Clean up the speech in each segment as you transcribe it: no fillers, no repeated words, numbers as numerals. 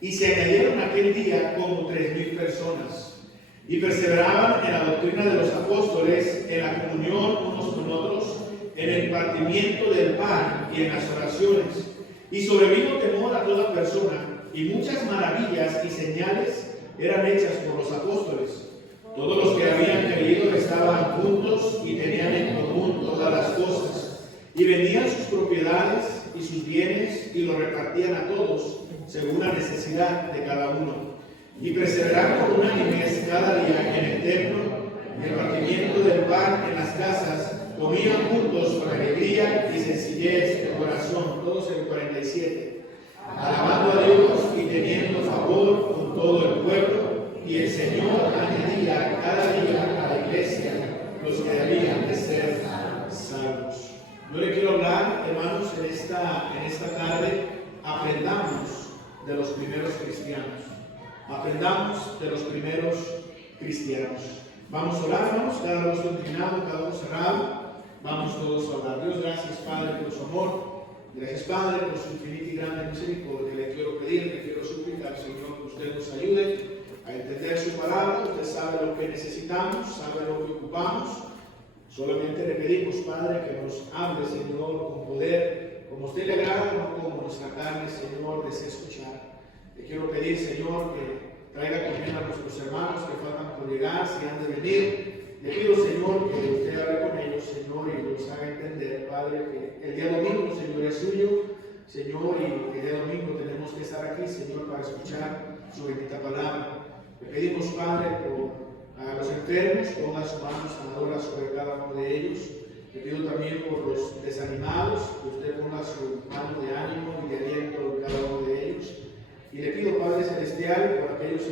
Y se añadieron aquel día como 3,000 personas, y perseveraban en la doctrina de los apóstoles, en la comunión unos con otros, en el partimiento del pan y en las oraciones. Y sobrevino temor a toda persona, y muchas maravillas y señales eran hechas por los apóstoles. Todos los que habían creído estaban juntos y tenían en común todas las cosas, y vendían sus propiedades y sus bienes y los repartían a todos según la necesidad de cada uno. Y perseveraban con unánimes cada día en el templo y el partimiento del pan en las casas, comían juntos con alegría y sencillez de corazón, todos en 47, alabando a Dios y teniendo favor con todo el pueblo, y el Señor añadía cada día a la iglesia los que debían de ser salvos. Yo le quiero hablar, hermanos, en esta tarde, aprendamos de los primeros cristianos. Aprendamos de los primeros cristianos. Vamos a orar, hermanos, cada uno inclinado, cada uno cerrado. Vamos todos a orar. Dios, gracias, Padre, por su amor. Gracias, Padre, por su infinita y grande misericordia. Le quiero pedir, le quiero suplicar, Señor, que usted nos ayude a entender su palabra. Usted sabe lo que necesitamos, sabe lo que ocupamos. Solamente le pedimos, Padre, que nos hable, Señor, con poder, como a usted le agrada, no como nuestra carne, Señor, desea escuchar. Le quiero pedir, Señor, que traiga también a nuestros hermanos que faltan por llegar, si han de venir. Le pido, Señor, que usted hable con ellos, Señor, y los haga entender, Padre, que el día domingo, Señor, es suyo, Señor, y que el día domingo tenemos que estar aquí, Señor, para escuchar su bendita palabra. Le pedimos, Padre, por a los enfermos, ponga su mano sanadora sobre cada uno de ellos. Le pido también por los desanimados, que usted ponga su mano de ánimo y de aliento en cada uno de ellos. Y le pido, Padre Celestial, por aquellos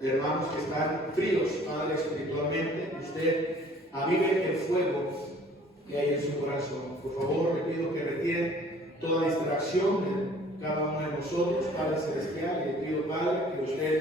hermanos que están fríos, Padre, espiritualmente, que usted avive el fuego que hay en su corazón. Por favor, le pido que retire toda distracción de cada uno de nosotros, Padre Celestial. Y le pido, Padre, que usted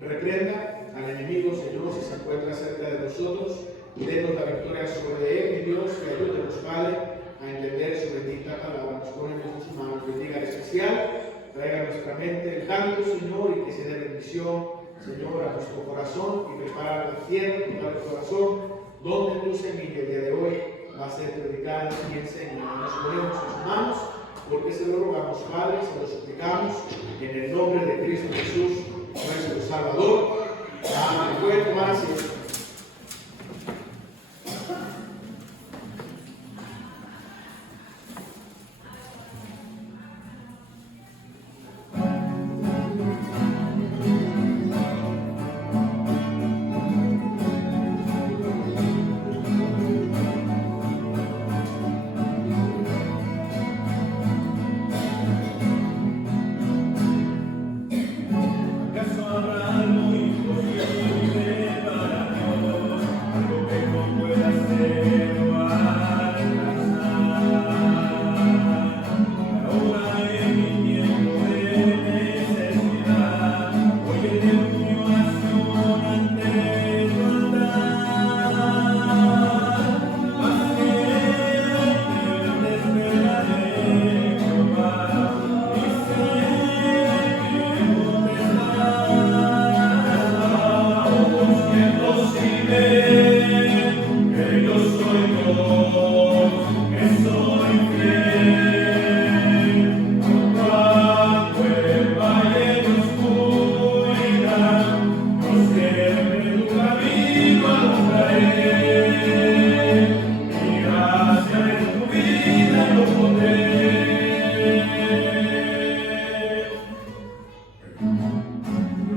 reprenda al enemigo, Señor, si se encuentra cerca de nosotros, y denos la victoria sobre él, mi Dios, y ayúdenos, Padre, a entender su bendita palabra. Nos ponemos en sus manos, bendiga en especial, traiga a nuestra mente el canto, Señor, y que se dé bendición, Señor, a nuestro corazón, y prepara la tierra, prepara el corazón, donde tu semilla el día de hoy va a ser predicada y enseñada. Nos ponemos en sus manos, porque se lo rogamos, Padre, se lo suplicamos, en el nombre de Cristo Jesús, nuestro Salvador. Amén. Pueden tomar asiento.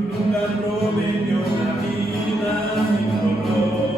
Nunca prometió una vida sin dolor.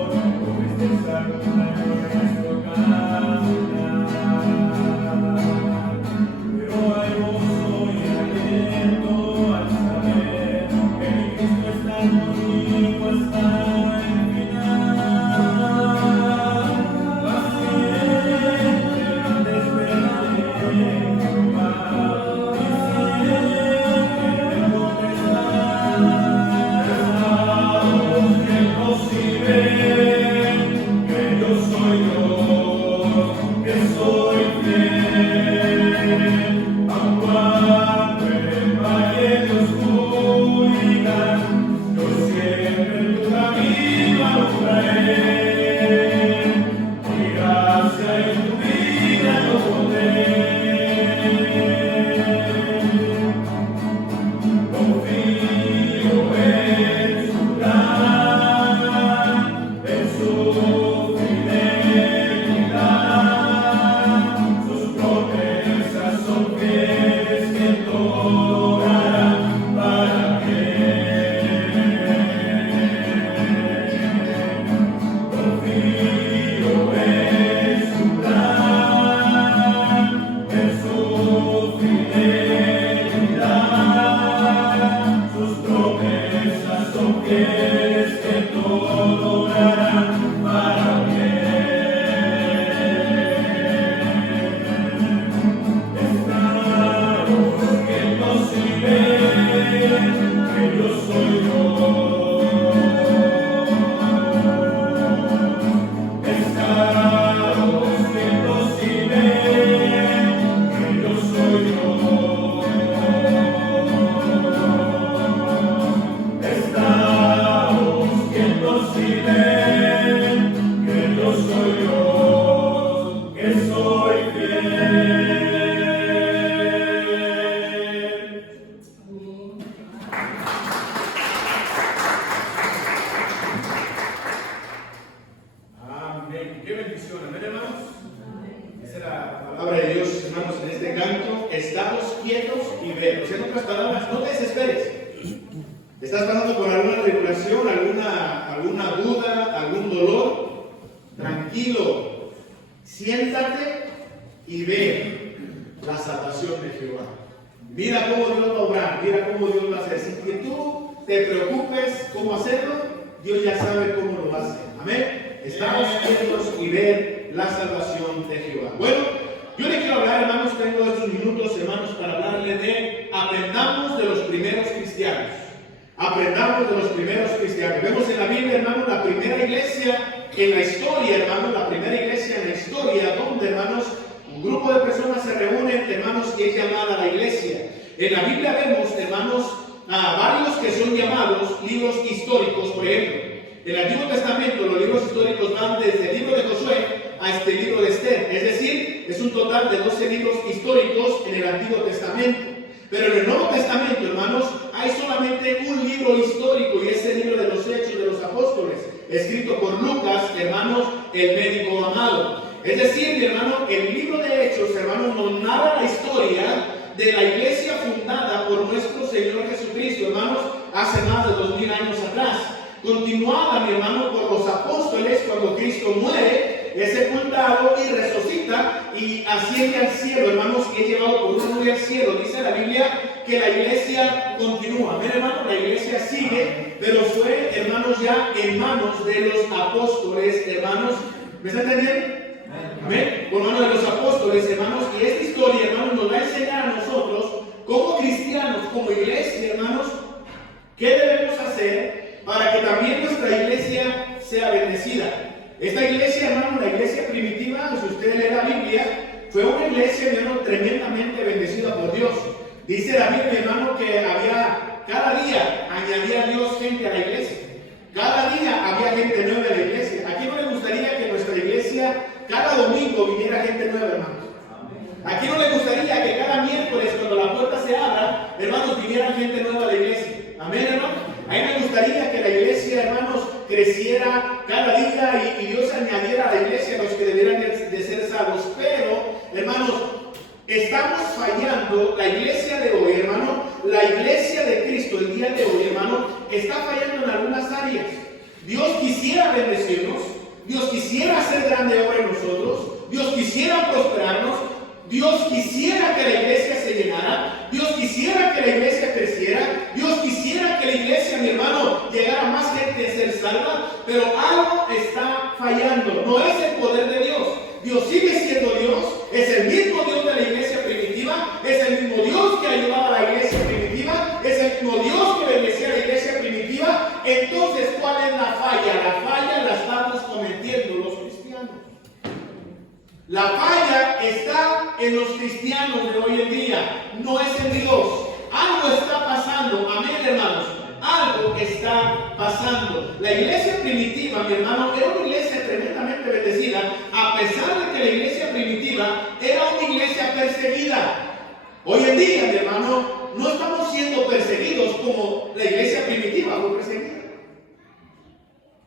Hoy en día, mi hermano, no estamos siendo perseguidos como la iglesia primitiva fue perseguida.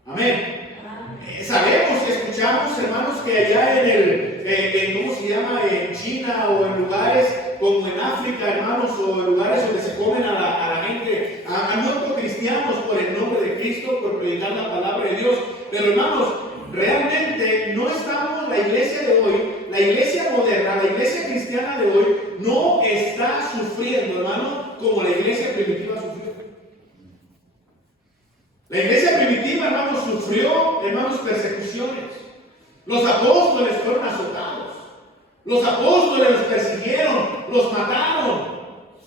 Amén. Sabemos, escuchamos, hermanos, que allá ¿cómo se llama? En China o en lugares como en África, hermanos, o en lugares donde se comen a la gente, han muerto cristianos por el nombre de Cristo, por predicar la palabra de Dios. Pero, hermanos, realmente no estamos, la iglesia de hoy, la iglesia moderna, la iglesia cristiana de hoy, no está sufriendo, hermano, como la iglesia primitiva sufrió. La iglesia primitiva, hermanos, sufrió, hermanos, persecuciones. Los apóstoles fueron azotados. Los apóstoles los persiguieron, los mataron.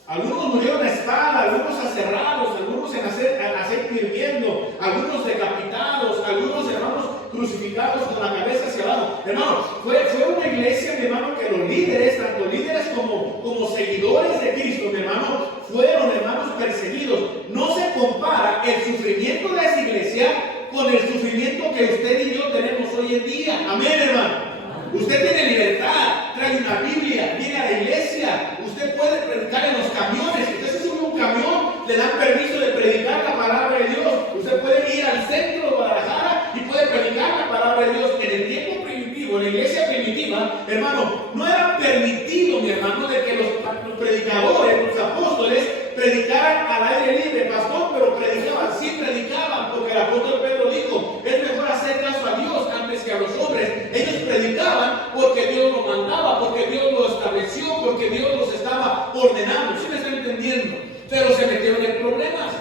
Algunos murieron a espada, algunos aserrados, algunos en aceite hirviendo, algunos decapitados, algunos, hermanos, crucificados con la cabeza hacia abajo. Hermanos, fue una iglesia, mi hermano, que los líderes, tanto líderes como seguidores de Cristo, mi hermano, fueron, hermanos, perseguidos. No se compara el sufrimiento de esa iglesia con el sufrimiento que usted y yo tenemos hoy en día. Amén, hermano. Usted tiene libertad, trae una Biblia, viene a la iglesia, usted puede predicar en los camiones. Usted se sube a un camión, le dan permiso de predicar la palabra de Dios. Usted puede ir al centro de Guadalajara y puede predicar la palabra de Dios. En el tiempo primitivo, en la iglesia primitiva, hermano, no era permitido, mi hermano, de que los predicadores, los apóstoles, predicaran al aire libre, pastor, pero predicaban, porque el apóstol Pedro dijo, es mejor hacer caso a Dios antes que a los hombres. Ellos predicaban porque Dios lo mandaba, porque Dios lo estableció, porque Dios los estaba ordenando. ¿Sí me están entendiendo? Pero se metieron en problemas.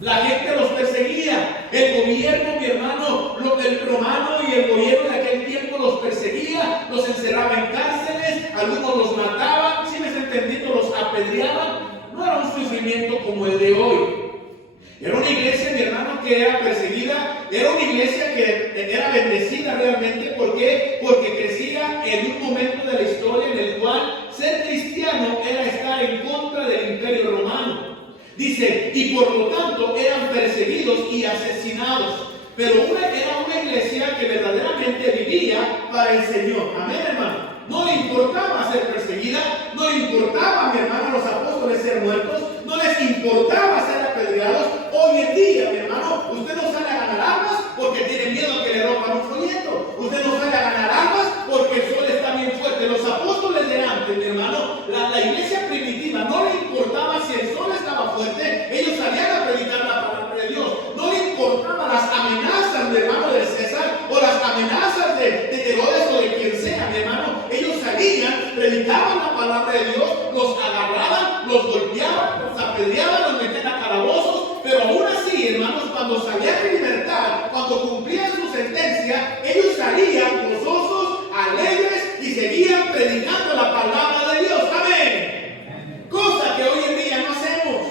La gente los perseguía. El gobierno, mi hermano, el romano y el gobierno de aquel tiempo los perseguía, los encerraba en cárceles, algunos los mataban. ¿Sí me están entendiendo? Los apedreaban. No era un sufrimiento como el de hoy. Era una iglesia, mi hermano, que era perseguida. Era una iglesia que era bendecida realmente. ¿Por qué? Porque crecía en un momento de la historia en el cual ser cristiano era estar en contra del imperio romano. Dice, y por lo tanto eran perseguidos y asesinados. Pero era una iglesia que verdaderamente vivía para el Señor. Amén, hermano. No le importaba ser perseguida, no le importaba, mi hermano, a los apóstoles ser muertos, no les importaba ser apedreados. Hoy en día, mi hermano, usted no sale a ganar armas porque tiene miedo a que le rompan un folleto. Usted no sale a ganar armas porque el sol está bien fuerte. Los apóstoles de antes, mi hermano, la iglesia primitiva, no le importaba si el sol estaba fuerte, ellos salían a predicar la palabra de Dios. No le importaban las amenazas, mi hermano, de César o las amenazas de Herodes o de quien sea, mi hermano. Ellos salían, predicaban la palabra de Dios, los agarraban, los golpeaban, los apedreaban, los metían a calabozos, pero aún así, hermanos, cuando salían de libertad, cuando cumplían su sentencia, ellos salían gozosos, alegres y seguían predicando la palabra de Dios. Amén. Cosa que hoy en día no hacemos,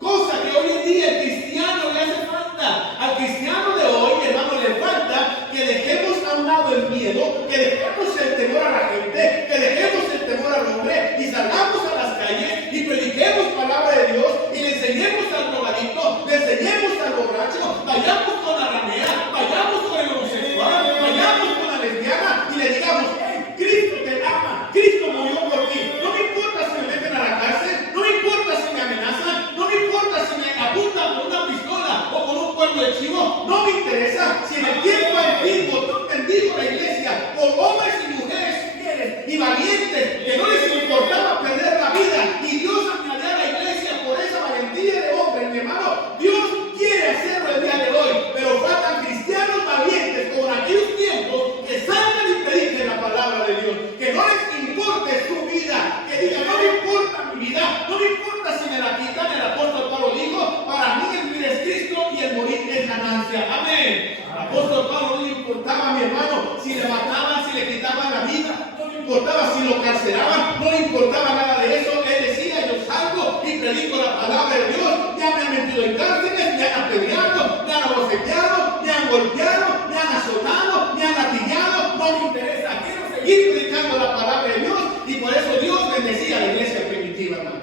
cosa que hoy en día al cristiano le hace falta. Al cristiano de hoy, hermano, le falta que dejemos a un lado el miedo, que dejemos el temor a la gente, que dejemos el temor al hombre y salgamos a las calles y prediquemos palabra de Dios y le enseñemos al drogadicto, le enseñemos al borracho, vayamos con la ramera, vayamos con el homosexual, vayamos con la lesbiana y le digamos, hey, Cristo te ama, Cristo murió por ti. No me importa si me meten a la cárcel, no me importa si me amenazan, no me importa si me apuntan con una pistola o con un cuerno de chivo, no me interesa. Si en el tiempo antiguo Dios bendijo la iglesia por hombres y mujeres fieles y valientes que no les importaba perder la vida, y Dios añadió a la iglesia por esa valentía de hombres, mi hermano. Dios quiere hacerlo el día de hoy, pero faltan cristianos valientes como en aquellos tiempos que salgan y prediquen la palabra de Dios, que no les importe su vida, que digan, no me importa mi vida, no me importa si me la quitan. El apóstol Pablo dijo, para mí el vivir es Cristo y el morir es ganancia. Amén. El apóstol Pablo no le importaba, mi hermano, si le mataban, si le quitaban la vida, no le importaba si lo carcelaban, no le importaba nada de eso. Él decía, yo salgo y predico la palabra de Dios. Ya me han metido en cárceles, me han apedreado, me han abofeteado, me han golpeado, me han azotado, me han latillado, no me interesa, quiero seguir predicando la palabra de Dios. Y por eso Dios bendecía a la iglesia primitiva, hermano.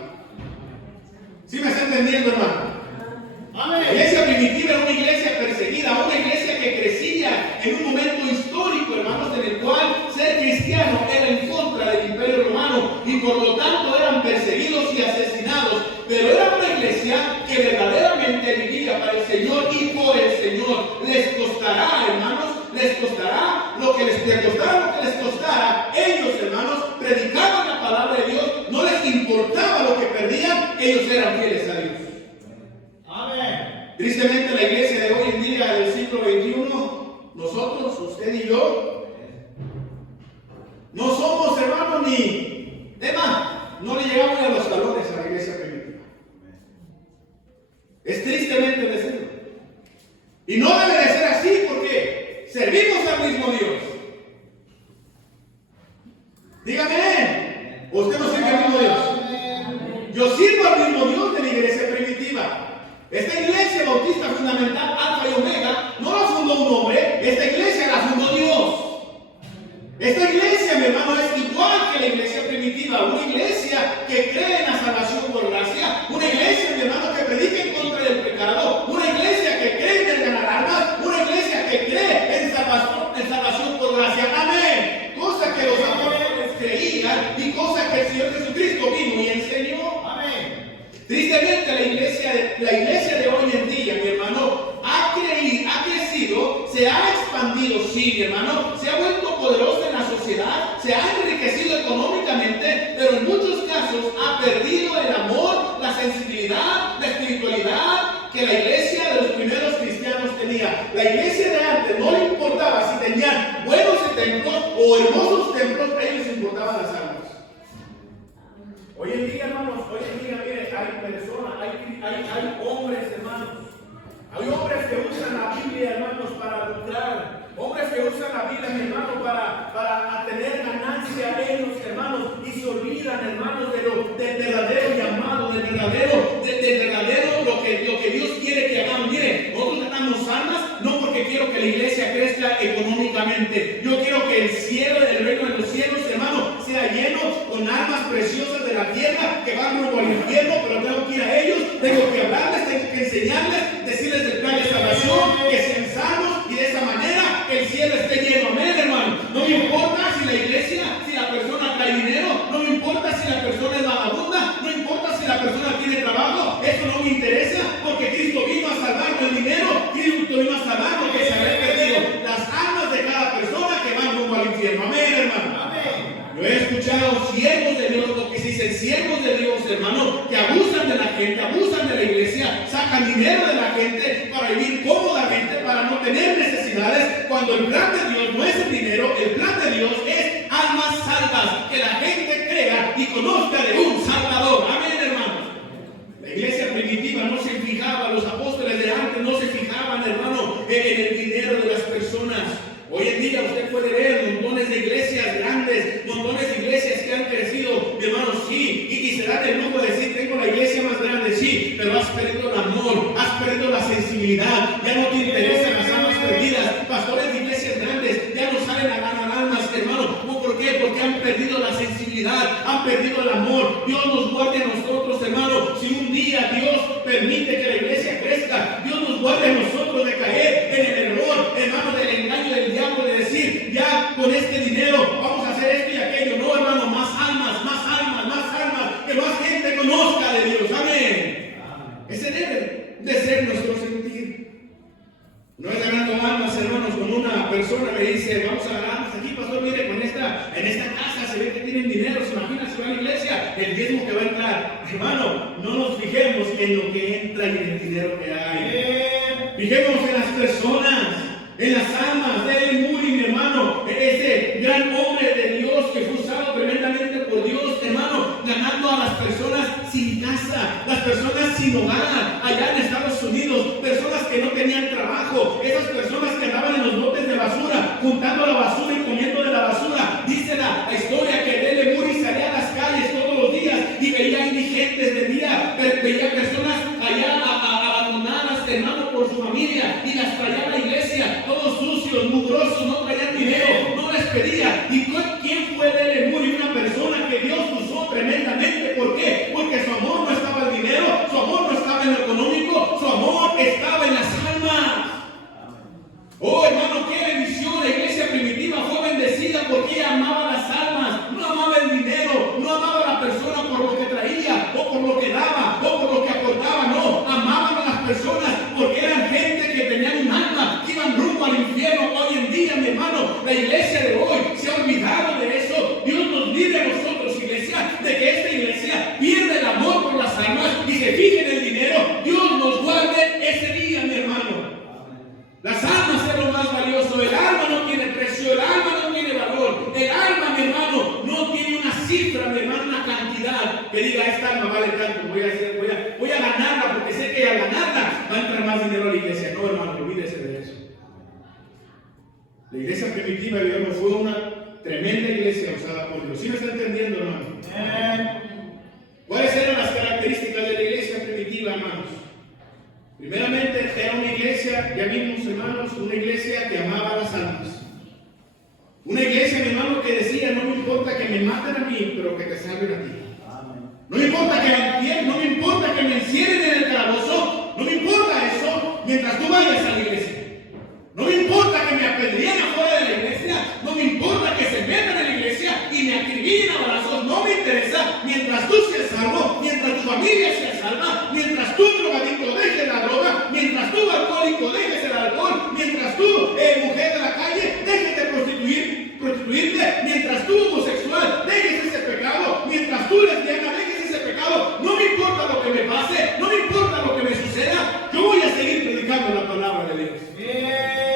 ¿Sí me está entendiendo, hermano? La iglesia primitiva era una iglesia perseguida, una iglesia que crecía en un momento histórico, hermanos, en el cual ser cristiano era en contra del imperio romano y por lo tanto eran perseguidos y asesinados. Pero era una iglesia que verdaderamente vivía para el Señor y por el Señor. Les costará, hermanos, les costará lo que les costara. Ellos, hermanos, predicaban la palabra de Dios, no les importaba lo que perdían, ellos eran fieles a Dios. Amén. Tristemente, la iglesia de hoy en día, del siglo XXI, nosotros, usted y yo, no somos, hermanos, ni tema, no le llegamos a los talones a la iglesia primitiva. Es tristemente decirlo. Y no debe de ser así porque servimos al mismo Dios. Dígame, usted no sirve al mismo Dios. Yo sirvo al mismo Dios de la iglesia primitiva. Esta iglesia bautista fundamental, Alfa y Omega, no la fundó un hombre, esta iglesia la fundó Dios. Esta iglesia, mi hermano, es igual que la iglesia primitiva, una iglesia que cree en la salvación por gracia, una iglesia, mi hermano, que predica en contra del pecado, una iglesia que cree en ganar almas, una iglesia que cree en salvación por gracia. Amén. Cosa que los apóstoles creían y cosa que el Señor Jesucristo vino y enseñó. Amén. Tristemente, la iglesia de hoy en día, mi hermano, ha crecido, se ha expandido, sí, mi hermano, se ha vuelto poderosa en la sociedad, se ha enriquecido económicamente, pero en muchos casos ha perdido el amor, la sensibilidad, la espiritualidad que la iglesia de los primeros cristianos tenía. La iglesia de antes no le importaba si tenían buenos templos o hermosos templos, a ellos les importaban las almas. Hoy en día, hermanos, mire, hay personas, hay hombres, hermanos. Hay hombres que usan la Biblia, hermanos, para lucrar. Hombres que usan la Biblia, mi hermano, para tener ganancia ellos, hermanos, y se olvidan, hermanos, del verdadero llamado, del verdadero lo que Dios quiere que hagamos. Mire, nosotros ganamos almas no porque quiero que la iglesia crezca económicamente. Yo quiero que el cielo, el reino de los cielos, hermano, sea lleno con almas preciosas de la tierra que van rumbo al infierno, pero tengo que ir a ellos, tengo que hablarles, tengo que enseñarles, decirles del plan de salvación, que sean salvos y de esa manera el cielo esté lleno. Amén, hermano. No me importa si la iglesia, si la persona trae dinero, no me importa si la persona es vagabunda, no importa si la persona tiene trabajo, eso no me interesa porque Cristo vino a salvarnos el dinero, Cristo vino a salvarnos que se había perdido las almas de cada persona que van rumbo al infierno. Amén, hermano. Amén. Yo he escuchado siervos de Dios, lo que se dicen siervos de Dios, hermano, que abusan de la gente, abusan de la iglesia, sacan dinero de la gente para vivir cómodamente, para no tener necesidades, cuando el plan de Dios no es el dinero, el plan de Dios es almas salvas, que la gente crea y conozca de un Salvador. Amén, hermano. La iglesia primitiva no se fijaba, los apóstoles de antes no se fijaban, hermano, en el dinero de las personas. Hoy en día usted puede ver montones de iglesias grandes, montones de iglesias que han crecido, mi hermano, sí, y se dan el lujo de decir, tengo la iglesia más grande, sí, pero has perdido el amor, has perdido la sensibilidad, ya no te interesan las almas perdidas. Pastores de iglesias grandes ya no salen a ganar almas, hermano. ¿Por qué? Porque han perdido la sensibilidad, han perdido el amor. Dios nos guarde a nosotros, hermano. Si un día Dios permite que la iglesia crezca, Dios nos guarde a nosotros de caer en el error, hermano, del engaño del diablo, de decir, ya con este dinero vamos a hacer esto y aquello. No, hermano, más almas, que más gente conozca de Dios. Amén. Ese debe de ser nuestro sentir. No es ganando almas, hermanos, con una persona me dice, vamos a ganar almas aquí, pastor, mire, en esta casa se ve que tienen dinero, se imagina si va a la iglesia, el diezmo que va a entrar. Hermano, no nos fijemos en lo que entra y en el dinero que hay. Fijémonos en las personas, en las almas. D.L. Moody, mi hermano, ese gran hombre de Dios que fue usado tremendamente por Dios, hermano, ganando a las personas sin casa, las personas sin hogar, allá en Estados Unidos, personas que no tenían trabajo, esas personas que andaban en los botes de basura, juntando la basura y comiendo de la basura. Dice la historia que D.L. Moody salía a las calles todos los días y veía indigentes de día, veía personas allá abandonadas, hermano, por su familia, y las traía a la iglesia, todos sucios, mugrosos, no traían dinero, no les pedía. ¿Y quién fue D.L. Moody? Una persona que Dios usó tremendamente. ¿Por qué? Porque su amor no estaba en el dinero, su amor no estaba en lo económico, su amor estaba en las almas. Oh, hermano, qué bendición. La iglesia primitiva fue bendecida porque ella amaba las almas, no amaba el dinero, no amaba a la persona por lo que traía, o por lo que daba, o por lo que aportaba, no, va a entrar más dinero a la iglesia. No, hermano, olvídese de eso. La iglesia primitiva, digamos, fue una tremenda iglesia usada por Dios. ¿Sí me está entendiendo, hermano? ¿Cuáles eran las características de la iglesia primitiva, hermanos? Primeramente, era una iglesia, ya vimos, hermanos, una iglesia que amaba a las almas. Una iglesia, mi hermano, que decía: no me importa que me maten a mí, pero que te salven a ti. No me importa que me encierren en el calabozo, no me importa eso, mientras tú vayas a la iglesia. No me importa que me apedreen afuera de la iglesia, no me importa que se metan en la iglesia y me acribillen a balazos, no me interesa, mientras tú seas salvo, mientras tu familia sea salva, mientras tú, drogadicto, dejes la droga, mientras tú, alcohólico, dejes el alcohol, mientras tú, mujer de la calle, dejes de prostituirte, mientras tú, homosexual, dejes ese pecado, mientras tú, lesbiana, dejes ese pecado. No me importa lo que me pase, no me importa lo que me suceda, yo voy a seguir predicando la palabra de Dios.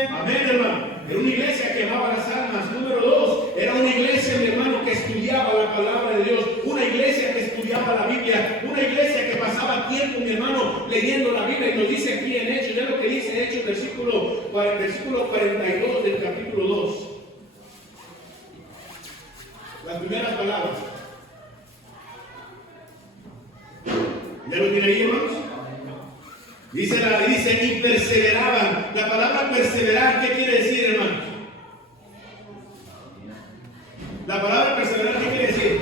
Amén, hermano. Era una iglesia que amaba las almas. Número 2, era una iglesia, mi hermano, que estudiaba la palabra de Dios. Una iglesia que estudiaba la Biblia. Una iglesia que pasaba tiempo, mi hermano, leyendo la Biblia. Y nos dice aquí en Hechos, ya lo que dice Hechos, versículo 42 del capítulo 2. Las primeras palabras. ¿Ya lo tiene ahí, hermanos? Dice y perseveraban. La palabra perseverar, ¿qué quiere decir, hermanos? La palabra perseverar, ¿qué quiere decir?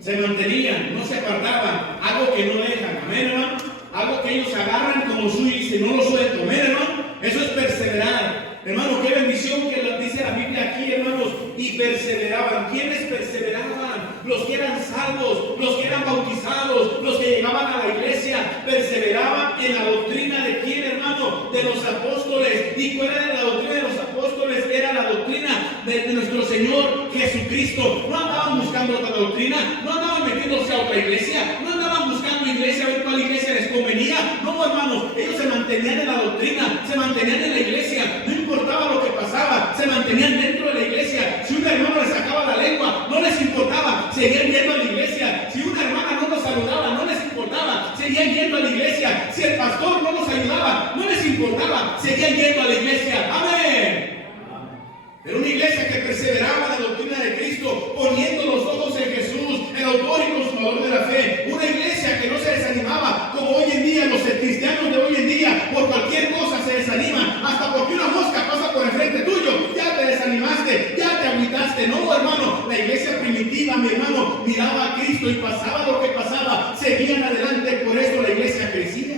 Se mantenían, no se apartaban, algo que no dejan, amén, hermano. Algo que ellos agarran como suyo y dicen: no lo suelto, amén, hermano. Eso es perseverar. Hermano, qué bendición que lo dice la Biblia aquí, hermanos. Y perseveraban. ¿Quiénes perseveraban? Los que eran salvos, los que eran bautizados, los que llegaban a la iglesia. Perseveraban en la doctrina de quién, hermano, de los apóstoles. ¿Y cuál era la doctrina de los apóstoles? Era la doctrina de nuestro Señor Jesucristo. No andaban buscando otra doctrina, no andaban metiéndose a otra iglesia, no andaban buscando iglesia a ver cuál iglesia les convenía. No, hermanos, ellos se mantenían en la doctrina, se mantenían en la iglesia, no importaba lo que pasaba, se mantenían dentro de la iglesia. Si un hermano les sacaba la lengua, no les importaba, seguían yendo a la iglesia. Si una hermana no los saludaba, no les importaba, seguían yendo a la iglesia. Si el pastor no los ayudaba, no les importaba, seguían yendo a la iglesia. Amén. Era una iglesia que perseveraba en la doctrina de Cristo, poniendo los ojos en Jesús, el autor y consumador de la fe. Una iglesia que no se desanimaba, como hoy en día los cristianos de hoy en día, por cualquier cosa se desaniman, hasta porque una mosca pasa por el frente tuyo, ya te desanimaste, ya te agüitaste. No, hermano, la iglesia primitiva, mi hermano, miraba a Cristo y pasaba lo que pasaba, seguían adelante. Por eso la iglesia crecía.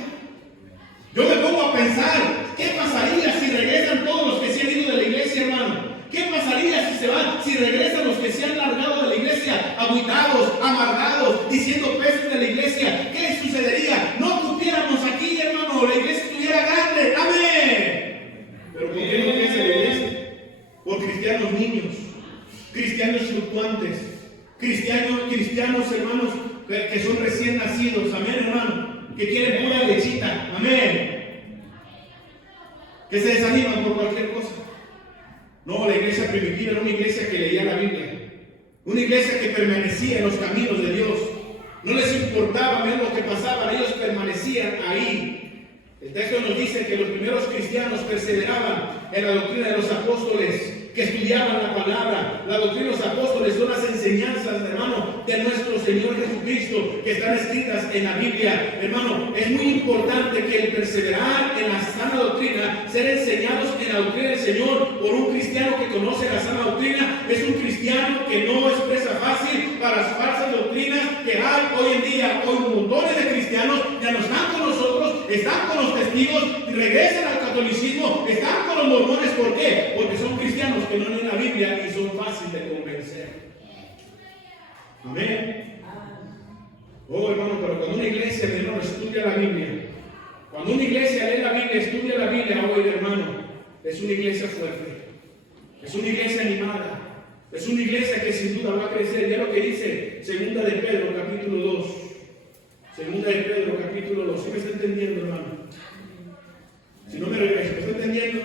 Yo me pongo a pensar, ¿qué pasaría si regresan todos los que se han ido de la iglesia, hermano? ¿Qué pasaría si se van, si regresan los que se han largado de la iglesia, agüitados, amargados, diciendo pesos de la iglesia? ¿Qué sucedería? No cupiéramos aquí, hermano, la iglesia estuviera grande. ¡Amén! Pero ¿por qué no crece la iglesia? Por cristianos niños, cristianos fluctuantes, cristianos, hermanos, que son recién nacidos. Amén, hermano, que quieren pura lechita. Amén. Que se desaniman por cualquier cosa. No, la iglesia primitiva era una iglesia que leía la Biblia, una iglesia que permanecía en los caminos de Dios. No les importaba ver lo que pasaba, ellos permanecían ahí. El texto nos dice que los primeros cristianos perseveraban en la doctrina de los apóstoles, que estudiaban la palabra. La doctrina de los apóstoles son las enseñanzas, hermano, de nuestro Señor Jesucristo, que están escritas en la Biblia. Hermano, es muy importante que el perseverar en la sana doctrina, ser enseñados en la doctrina del Señor por un cristiano que conoce la sana doctrina, es un cristiano que no expresa fácil para las falsas doctrinas que hay hoy en día. Hoy montones de cristianos ya no están con nosotros, están con los testigos y regresan al catolicismo, están con los mormones. ¿Por qué? Porque son cristianos que no leen la Biblia y son fáciles de convencer. Amén. Oh, hermano, pero cuando una iglesia, mi hermano, estudia la Biblia, cuando una iglesia lee la Biblia, estudia la Biblia, hoy, hermano, es una iglesia fuerte, es una iglesia animada, es una iglesia que sin duda va a crecer. Ya lo que dice Segunda de Pedro, capítulo 2. Segunda de Pedro, capítulo 2. ¿Sí me está entendiendo, hermano? Si no me regreso, ¿me está entendiendo?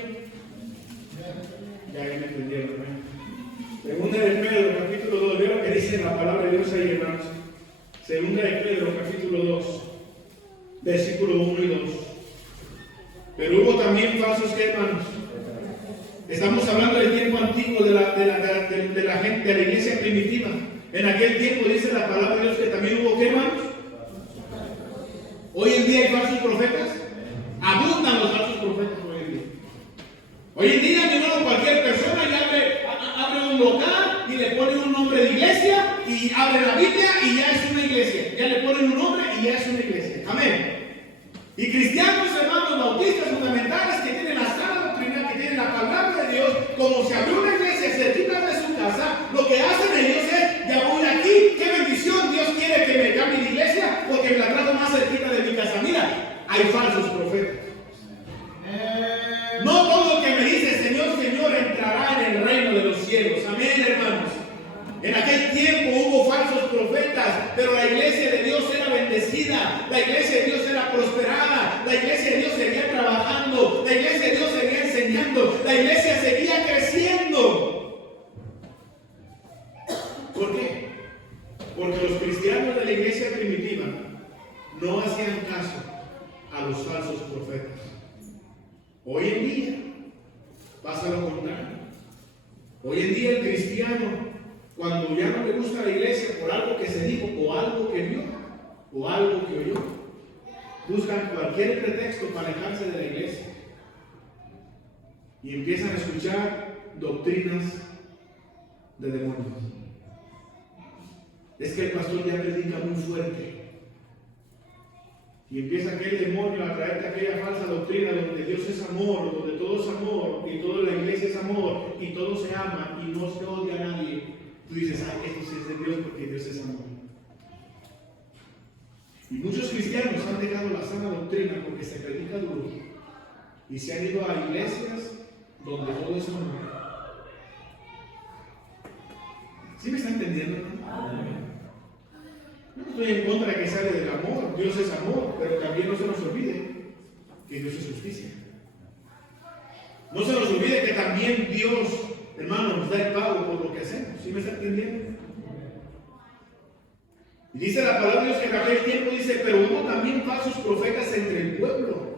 Ya me entendieron, hermano. Segunda de Pedro, capítulo 2. Veo lo que dice la palabra de Dios ahí, hermanos. Segunda de Pedro, capítulo 2. versículo 1 y 2. Pero hubo también falsos hermanos. Estamos hablando del tiempo antiguo, de la gente, de la iglesia primitiva. En aquel tiempo dice la palabra de Dios que también hubo, ¿qué, hermanos? Hoy en día hay falsos profetas. Abundan los falsos profetas hoy en día. Hoy en día, mi hermano, cualquier persona ya abre un local y le pone un nombre de iglesia y abre la Biblia y ya es una iglesia. Ya le ponen un nombre y ya es una iglesia. Amén. Y cristianos, hermanos, bautistas fundamentales que tienen la sana doctrina, que tienen la palabra de Dios, como se abrió una iglesia cerquita de su casa, lo que hacen ellos es, ya voy aquí, qué bendición, Dios quiere que me cambie de iglesia porque me la trajo más cerquita de mi casa. Mira, hay falsos profetas. No todo el que me dice Señor, Señor entrará en el reino de los cielos. Amén, hermanos. En aquel tiempo hubo falsos profetas, pero la iglesia de Dios era bendecida, la iglesia de Dios era prosperada, la iglesia de Dios seguía trabajando, la iglesia de Dios seguía enseñando, la iglesia seguía creciendo. ¿Por qué? Porque los cristianos de la iglesia primitiva no hacían caso a los falsos profetas. Hoy en día pasa lo contrario. Hoy en día el cristiano, cuando ya no le gusta la iglesia por algo que se dijo, o algo que vio, o algo que oyó, buscan cualquier pretexto para alejarse de la iglesia y empiezan a escuchar doctrinas de demonios. Es que el pastor ya predica muy fuerte y empieza aquel demonio a traerte aquella falsa doctrina donde Dios es amor, donde todo es amor y toda la iglesia es amor y todo se ama y no se odia a nadie. Tú dices, ay, esto sí es de Dios porque Dios es amor. Y muchos cristianos han dejado la sana doctrina porque se predica duro y se han ido a iglesias donde todo es amor. ¿Sí me está entendiendo? No estoy en contra de que sale del amor, Dios es amor, pero también no se nos olvide que Dios es justicia. No se nos olvide que también Dios, hermano, nos da el pago por lo que hacemos. ¿Sí me está entendiendo? Y dice la palabra de Dios que en aquel tiempo dice, pero hubo también falsos profetas entre el pueblo.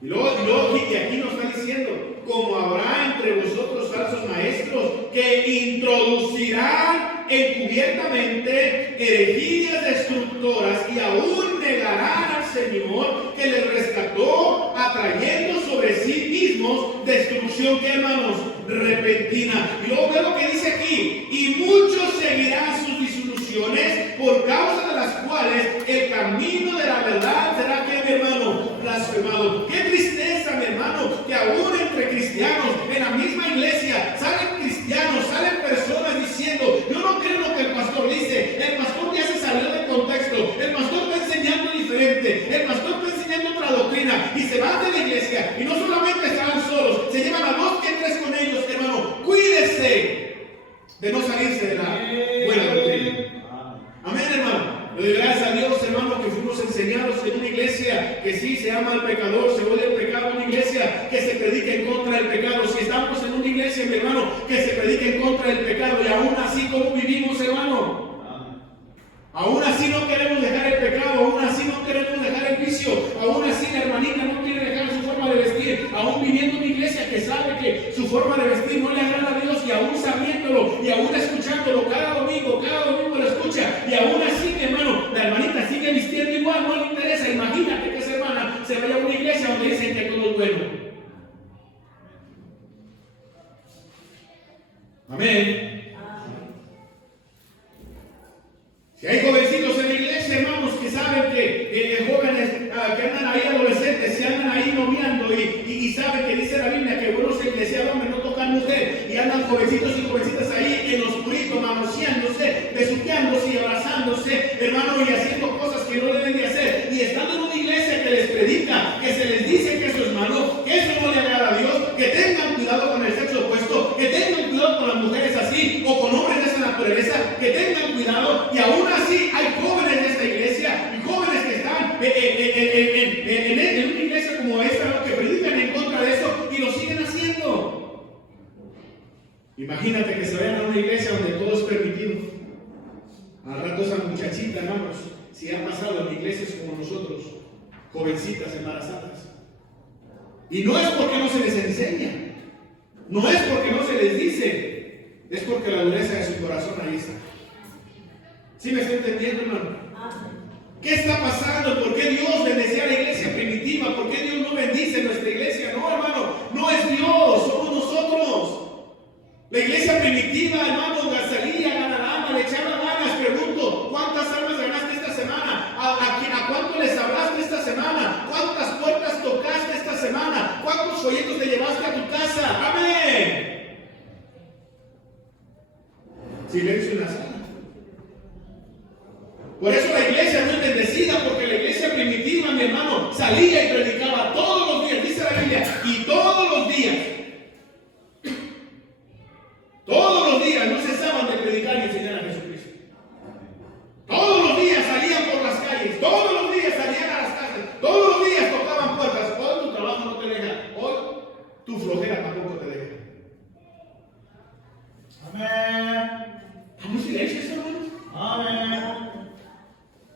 Y luego aquí nos está diciendo, como habrá entre vosotros falsos maestros que introducirán encubiertamente herejías destructoras y aún negarán al Señor que les rescató, atrayendo sobre sí mismos destrucción, que hermanos, repentina. Y luego ve lo que dice aquí, y muchos seguirán sus disoluciones, por causa de las cuales el camino de la verdad será, que mi hermano, blasfemado. Qué tristeza, mi hermano, que aún entre cristianos, en la misma iglesia, salen cristianos, salen personas diciendo, yo no creo lo que el pastor dice, el pastor ya se salió del contexto, el pastor está enseñando diferente, el pastor está enseñando otra doctrina, y se van de la iglesia, y no solamente están solos, se llevan a 2 que 3 con ellos, hermano. Cuídese de no salirse de la buena doctrina. Amén, hermano. Le doy gracias a Dios, hermano, que fuimos enseñados en una iglesia que sí se ama al pecador, se odia el pecado, una iglesia que se predica en contra del pecado. Si estamos en una iglesia, mi hermano, que se predica en contra del pecado, y aún así, ¿cómo vivimos, hermano? Aún así no queremos dejar el pecado, aún así no queremos dejar el vicio, aún así la hermanita no quiere dejar su forma de vestir, aún viviendo en una iglesia que sabe que su forma de vestir no le agrada a Dios, y aún sabiéndolo, y aún escuchándolo cada domingo lo escucha, y aún así, mi hermano, la hermanita sigue vistiendo igual, no le interesa. Imagínate que esa hermana se vaya a una iglesia donde dicen que todo es bueno. Amén. Si hay jovencitos en la iglesia, hermanos, que saben que jóvenes que andan ahí adolescentes, se andan ahí noviando y saben que dice la Biblia que buenos eclesiados hombres no tocan mujer, y andan jovencitos y jovencitas ahí en los oscurito, manoseándose, besuqueándose y abrazándose, hermano, y haciendo cosas que no deben de hacer, y estando en una iglesia que les predica, que se les dice que eso es malo, que eso no le agrada a Dios, que tengan cuidado con el sexo opuesto, que tengan cuidado con las mujeres así, o con hombres de esa naturaleza, que tengan cuidado, y aún así hay jóvenes de esta iglesia, y jóvenes que están en una iglesia como esta, que predican en contra de eso, y lo siguen haciendo. Imagínate que se vayan a una iglesia donde todo es permitido. Al rato esa muchachita, hermanos, si ha pasado en iglesias como nosotros, jovencitas embarazadas. Y no es porque no se les enseña, no es porque no se les dice, es porque la dureza de su corazón ahí está. ¿Sí me está entendiendo, hermano? ¿Qué está pasando? ¿Por qué Dios bendecía a la iglesia primitiva? ¿Por qué Dios no bendice nuestra iglesia? No, hermano, no es Dios, somos nosotros. La iglesia primitiva, hermano, salía, ganaba, le echaba ganas. Pregunto, ¿cuántas almas ganaste esta semana? ¿A cuánto les hablaste esta semana? ¿Cuántas puertas tocaste esta semana? ¿Cuántos folletos te llevaste a tu casa? ¡Amén! Silencio en la sala. Por eso la iglesia no es bendecida, porque la iglesia primitiva, mi hermano, salía y predicaba todos los días, dice la Biblia, y todos los días no cesaban de predicar y enseñar a Jesucristo. Todos los días salían por las calles, todos los días salían a las casas, todos los días tocaban puertas. Hoy tu trabajo no te deja, hoy tu flojera tampoco te deja. Amén. ¿Estamos silencios, hermanos? Amén.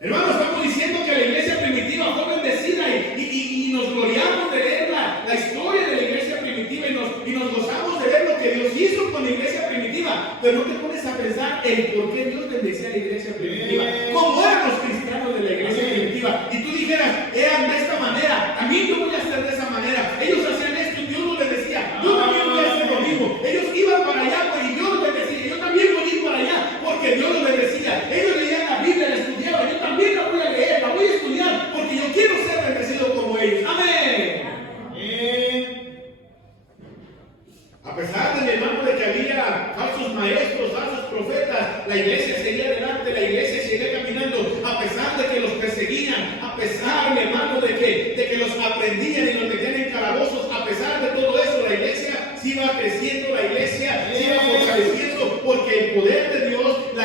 Hermanos, estamos diciendo que la iglesia primitiva fue bendecida y nos gloriamos de ver la historia de la iglesia primitiva y nos gozamos de ver lo que Dios hizo con la iglesia primitiva. Pero no te pones a pensar el por qué Dios bendecía a la iglesia primitiva. ¿Cómo eran los cristianos de la iglesia primitiva? Y tú dijeras, eran de esta manera, a mí no voy a hacer de esa manera. Ellos hacían esto y Dios no les decía, yo también voy a hacer lo mismo. Ellos iban para allá y Dios les decía, yo también voy a ir para allá porque Dios les decía. Ellos leían la Biblia, la estudiaban, yo también la voy a leer, la voy a estudiar porque yo quiero ser bendecido como ellos. Amén. A pesar de, hermano, de que había falsos maestros, falsos profetas, la iglesia seguía adelante, la iglesia seguía caminando, a pesar de que los perseguían, a pesar, mi hermano, de que los aprendían y los metían en calabozos, a pesar de todo eso, la iglesia se iba creciendo, la iglesia se iba fortaleciendo, porque el poder de Dios, el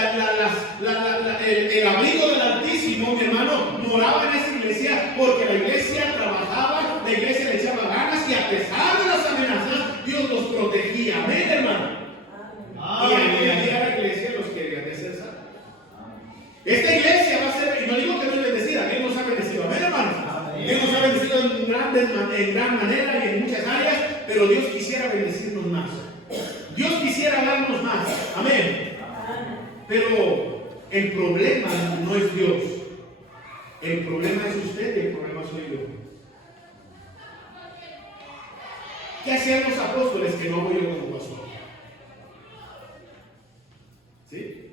abrigo del Altísimo, mi hermano, moraba en esa iglesia, porque la iglesia trabajaba, la iglesia le echaba ganas, y a pesar de las amenazas, Dios los protegía. Amén, hermano. Y añadía a la iglesia los que debían de ser salvos. Esta iglesia va a ser, y no digo que no es bendecida, Él nos ha bendecido. Amén, hermano. Él nos ha bendecido en gran manera y en muchas áreas, pero Dios quisiera bendecirnos más. Dios quisiera darnos más. Amén. Pero el problema no es Dios. El problema es usted y el problema soy yo. ¿Qué hacían los apóstoles que no hago yo como pastor? ¿Sí?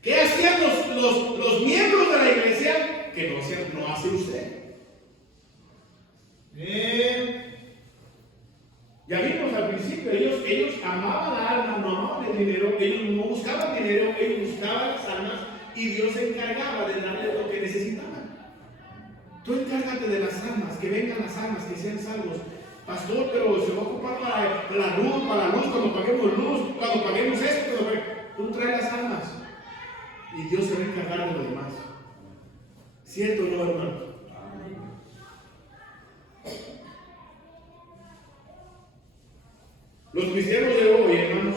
¿Qué hacían los miembros de la iglesia que no hace usted? Ya vimos al principio, ellos amaban la alma, no amaban el dinero, ellos no buscaban dinero, ellos buscaban las almas y Dios se encargaba de darles lo que necesitaban. Tú encárgate de las almas, que vengan las almas, que sean salvos. Pastor, pero se va a ocupar para la luz, cuando paguemos luz, cuando paguemos esto, tú traes las almas y Dios se va a encargar de lo demás. ¿Cierto o no, hermano? Los cristianos de hoy, hermanos,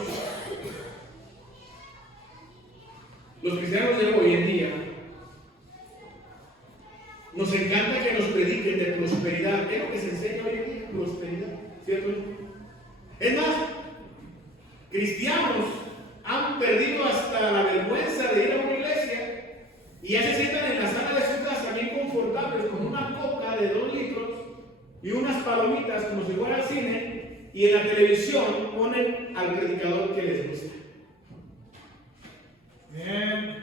los cristianos de hoy en día, nos encanta que nos prediquen de prosperidad. ¿Qué es lo que se enseña hoy en día? Prosperidad, ¿cierto? Es más, cristianos han perdido hasta la vergüenza de ir a una iglesia y ya se sientan en la sala de su casa bien confortables con una coca de 2 litros y unas palomitas como si fuera al cine, y en la televisión ponen al predicador que les gusta. Bien.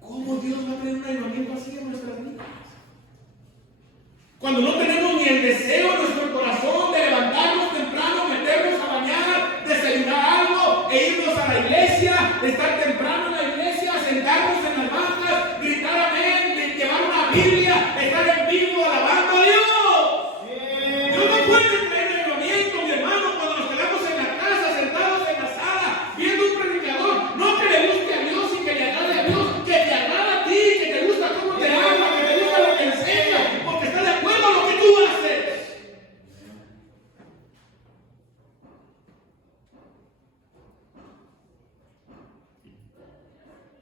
¿Cómo Dios va a tener un avivamiento así en nuestras vidas? Cuando no tenemos ni el deseo en nuestro corazón de levantarnos temprano, meternos a bañar, desayunar algo e irnos a la iglesia, estar temprano en la iglesia, sentarnos en las bancas, gritar amén, llevar una Biblia, estar en vivo alabando a Dios. Dios no puede traer avivamiento, mi hermano, cuando nos quedamos en la casa, sentados en la sala, viendo un predicador, no que le guste a Dios y que le agrade a Dios, que te agrada a ti, que te gusta cómo te habla, que te gusta lo que enseña, porque está de acuerdo a lo que tú haces.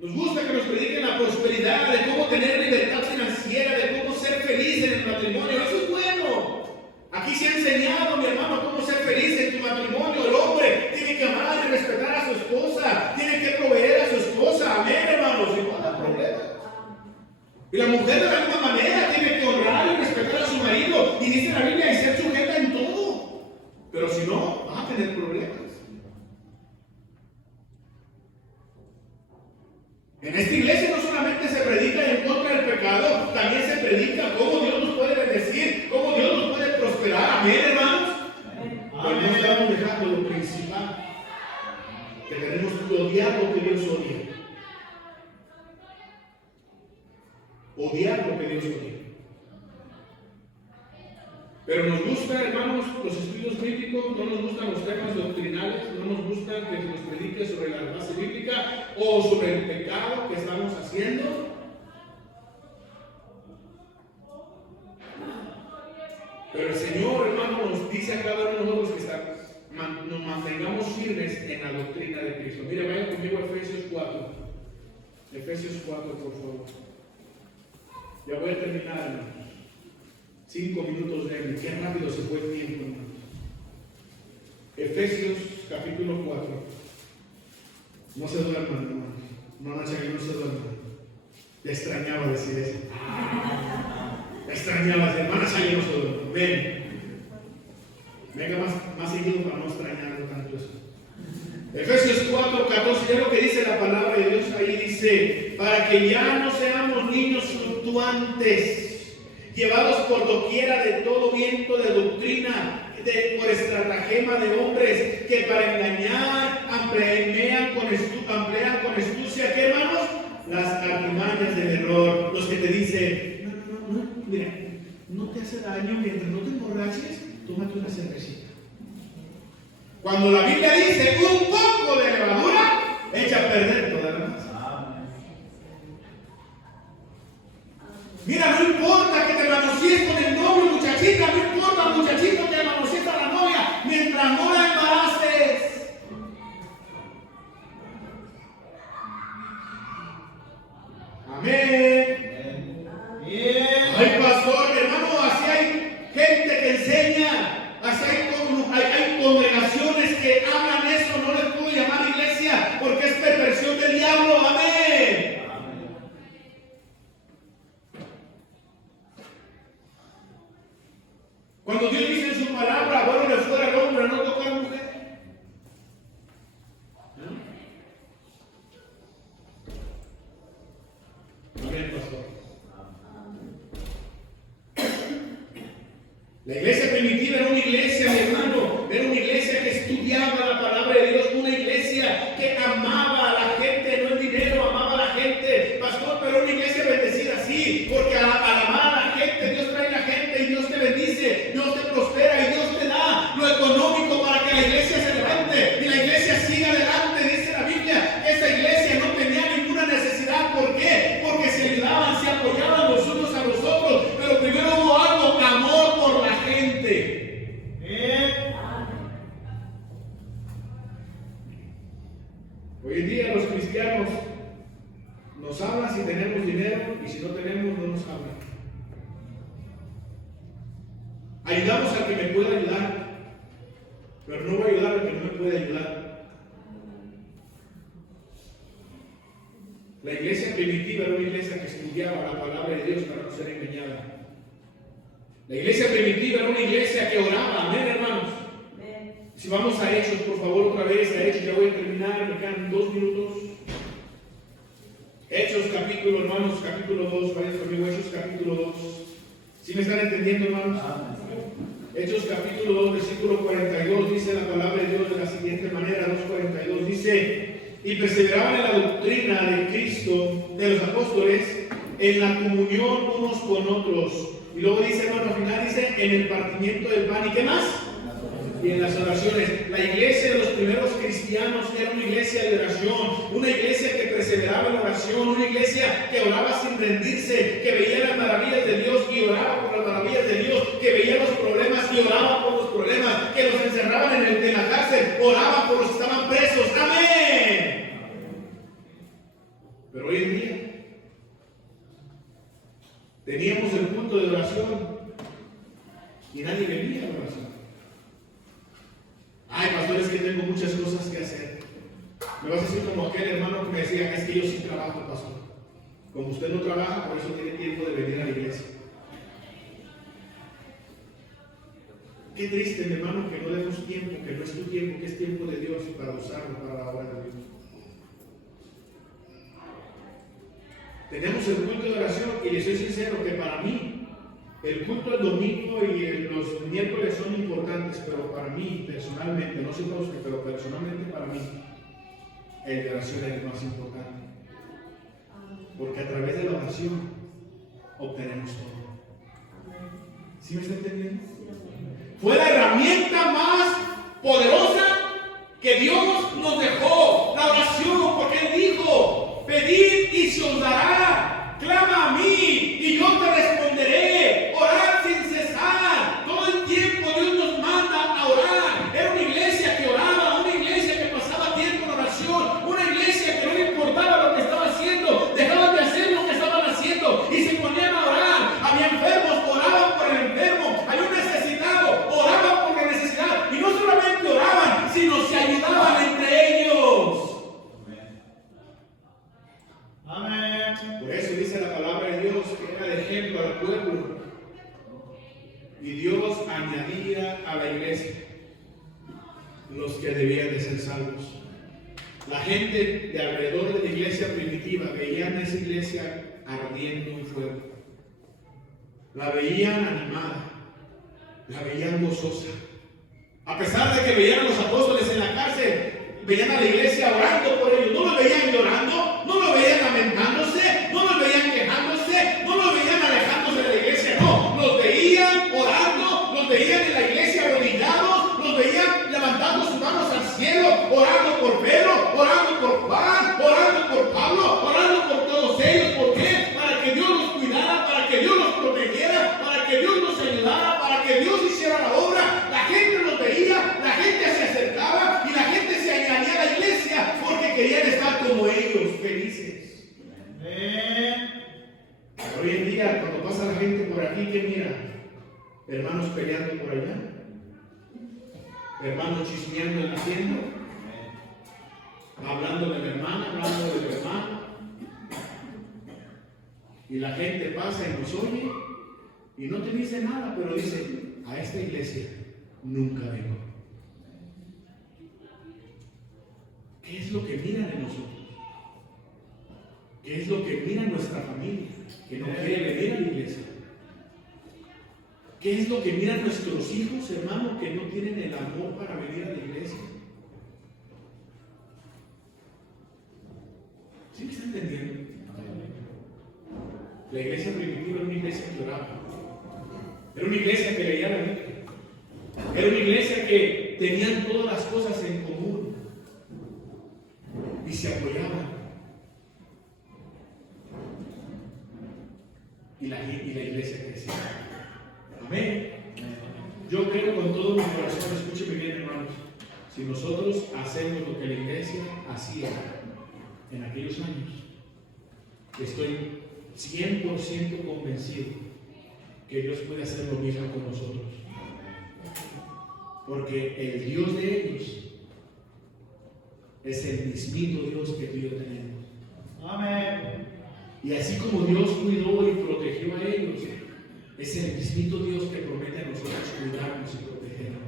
Nos gusta que nos prediquen la prosperidad, de cómo tener libertad financiera. el matrimonio. Eso es bueno. Aquí se ha enseñado, mi hermano, cómo ser feliz en tu matrimonio. El hombre tiene que amar y respetar a su esposa, tiene que proveer a su esposa. Amén, hermanos, y no hay problema. Y la mujer de la misma manera tiene que honrar y respetar a su marido. Y dice la Biblia, y ser sujeta en todo. Pero si no, vas a tener problemas. En esta iglesia no solamente se predica en contra del pecado, también se predica cómo Dios nos puede bendecir, cómo Dios nos puede prosperar. Amén, hermanos. Pero no estamos dejando lo principal, que tenemos que odiar lo que Dios odia. Odiar lo que Dios odia. Pero nos gustan, hermanos, los estudios bíblicos, no nos gustan los temas doctrinales, no nos gustan que se nos predique sobre la base bíblica o sobre el pecado que estamos haciendo. Pero el Señor, hermano, nos dice a cada uno de nosotros que nos mantengamos firmes en la doctrina de Cristo. Mire, vayan conmigo a Efesios 4. Efesios 4, por favor. Ya voy a terminar, hermanos. 5 minutos de él. Qué rápido se fue el tiempo, hermanos. Efesios capítulo 4. No se duerman, hermanos. No, no se duerman. Ya extrañaba decir eso. Ya extrañaba decir, hermana, no se duerman. Ven. Venga más seguido para no extrañar tanto eso. Efesios 4, 14, ya lo que dice la palabra de Dios ahí dice, para que ya no seamos niños fluctuantes, llevados por doquiera de todo viento de doctrina, por estratagema de hombres que para engañar emplean con astucia, ¿qué, hermanos? Las artimañas del error. Los que te dicen, no, mira, no te hace daño mientras no te emborraches, tómate una cervecita. Cuando la Biblia dice un poco de levadura, echa a perder toda la masa. Mira, no importa que te manosees con el novio, muchachita, no importa, muchachito, que manosees a la novia, mientras no la embaraces. Amén. Ay, pastor, hermano, así hay gente que enseña, así hay congregaciones que hablan eso, no les puedo llamar iglesia porque es perversión del diablo. Amén. Cuando Dios dice en su palabra, bueno, le fuera al hombre, no tocar a la mujer. Amén, pastor. La iglesia primitiva era una iglesia, mi hermano, era una iglesia que estudiaba la palabra de Dios, una iglesia que amaba a la gente, no el dinero, amaba a la gente, pastor, pero una iglesia bendecida, sí, porque al amar a la gente, Dios trae a la gente y Dios te bendice, Dios te prospera y Dios te da lo económico para que la iglesia se levante y la iglesia siga adelante. Dice la Biblia que esa iglesia no tenía ninguna necesidad. ¿Por qué? Porque se ayudaban, se apoyaban los unos a los otros, pero primero hubo algo, amor por la gente. Hoy en día los cristianos nos hablan si tenemos dinero y si no tenemos no nos hablan. Ayudamos al que me puede ayudar, pero no voy a ayudar al que no me puede ayudar. La iglesia primitiva era una iglesia que estudiaba la palabra de Dios para no ser engañada. La iglesia primitiva era una iglesia que oraba. Amén, hermanos. Si vamos a Hechos, por favor, otra vez a Hechos, ya voy a terminar, me quedan 2 minutos. Hechos capítulo, hermanos, capítulo 2, vayan conmigo, Hechos capítulo 2. ¿Sí me están entendiendo, hermanos? Hechos capítulo 2, versículo 42, dice la palabra de Dios de la siguiente manera, 2:42, dice, y perseveraban en la doctrina de Cristo, de los apóstoles, en la comunión unos con otros. Y luego dice, hermano, al final dice, en el partimiento del pan, ¿y qué más? Y en las oraciones. La iglesia de los primeros cristianos era una iglesia de oración, una iglesia que perseveraba en la oración, una iglesia que oraba sin rendirse, que veía las maravillas de Dios y oraba por las maravillas de Dios, que veía los problemas y oraba por los problemas, que los encerraban en la cárcel, oraba por los que estaban presos. Amén. Pero hoy en día teníamos el punto de oración y nadie venía a la oración. Ay, pastor, es que tengo muchas cosas que hacer. Me vas a decir como aquel hermano que me decía, es que yo sí trabajo, pastor. Como usted no trabaja, por eso tiene tiempo de venir a la iglesia. Qué triste, mi hermano, que no demos tiempo, que no es tu tiempo, que es tiempo de Dios para usarlo para la obra de Dios. Tenemos el culto de oración y les soy sincero que para mí el culto del domingo y los miércoles son importantes, pero para mí personalmente, no sé para usted, pero personalmente para mí el de oración es el más importante. Porque a través de la oración obtenemos todo. ¿Sí me está entendiendo? Fue la herramienta más poderosa que Dios nos dejó, la oración, porque Él dijo: pedid y se os dará, clama a mí y yo te responderé, orad sin cesar. Todo el tiempo Dios nos manda a orar. Era una iglesia que oraba, una iglesia que pasaba tiempo en oración, una iglesia que no le importaba lo que estaba haciendo, dejaban de hacer lo que estaban haciendo y se ponían a orar. Había enfermos, oraban por el enfermo, había un necesitado, oraban por la necesidad, y no solamente oraban, sino se ayudaban entre ellos. Amén. Por eso dice la palabra de Dios que era de ejemplo al pueblo, y Dios añadía a la iglesia los que debían de ser salvos. La gente de alrededor de la iglesia primitiva veían esa iglesia ardiendo en fuego. La veían animada, la veían gozosa. A pesar de que veían a los apóstoles en la cárcel, veían a la iglesia orando por ellos. No lo veían llorando, no lo veían lamentándose, no lo veían quejándose, no lo veían alejándose de la iglesia. No, los veían orando, los veían en la iglesia arrodillados, los veían levantando sus manos al cielo, orando por Pedro, orando por Juan, orando por Pablo, orando por todos ellos. ¿Por qué? Para que Dios los cuidara, para que Dios los protegiera, para que Dios los ayudara, para que Dios hiciera la obra. La gente los veía, la gente se acercaba y la gente se añadía a la iglesia porque querían estar como ellos, felices. Pero hoy en día, cuando pasa la gente por aquí, ¿qué mira? Hermanos peleando por allá, hermanos chismeando en la tienda, hablando de la hermana, hablando de la hermana. Y la gente pasa y nos oye y no te dice nada, pero dice: a esta iglesia nunca vengo. ¿Qué es lo que miran en nosotros? ¿Qué es lo que mira nuestra familia que no quiere venir a la iglesia? ¿Qué es lo que miran nuestros hijos, hermanos, que no tienen el amor para venir a la iglesia? ¿Sí me está entendiendo? La iglesia primitiva era una iglesia que oraba. Era una iglesia que leía la Biblia. Era una iglesia que tenían todas las cosas en común y se apoyaban. Y la iglesia crecía. Amén. Yo creo con todo mi corazón, escúcheme bien, hermanos, si nosotros hacemos lo que la iglesia hacía en aquellos años, estoy 100% convencido que Dios puede hacer lo mismo con nosotros. Porque el Dios de ellos es el mismito Dios que tú y yo tenemos. Amén. Y así como Dios cuidó y protegió a ellos, es el mismito Dios que promete a nosotros cuidarnos y protegernos.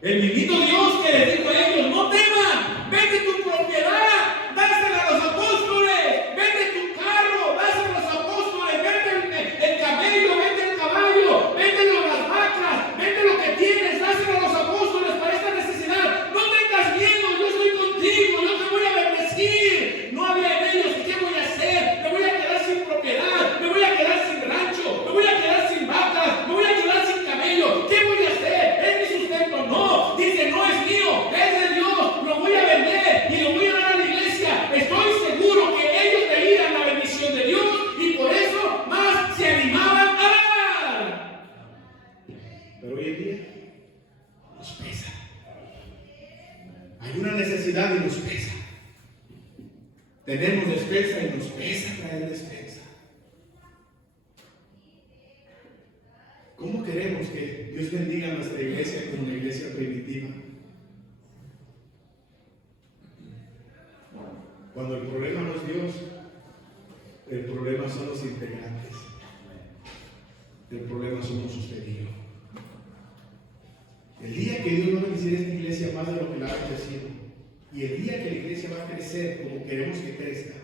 El mismito Dios que les dijo a ellos: no teman, vende tu propiedad, dásela a los apóstoles, vende tu carro, dásela a los apóstoles, vende el camello, vende el caballo, vende las vacas, vende lo que tienes, dásela a los apóstoles para esta necesidad. No tengas miedo, yo estoy contigo, yo te voy a bendecir. No había en ellos: ¿qué voy a hacer? Me voy a quedar sin propiedad, me voy a quedar sin rancho, me voy a quedar sin vacas, me voy a quedar sin camello. ¿Qué voy a hacer? ¿Es mi sustento? No, dice: no es mío, es de Dios, lo voy a vender y lo voy a dar a la iglesia. Estoy seguro que ellos veían la bendición de Dios y por eso más se animaban a dar. Pero hoy en día nos pesa. Hay una necesidad y nos pesa. Tenemos despensa y nos pesa traer despensa. ¿Cómo queremos que Dios bendiga a nuestra iglesia como una iglesia primitiva? Cuando el problema no es Dios, el problema son los integrantes. El problema somos usted y yo. El día que Dios va a bendecir esta iglesia más de lo que la ha bendecido, y el día que la iglesia va a crecer como queremos que crezca,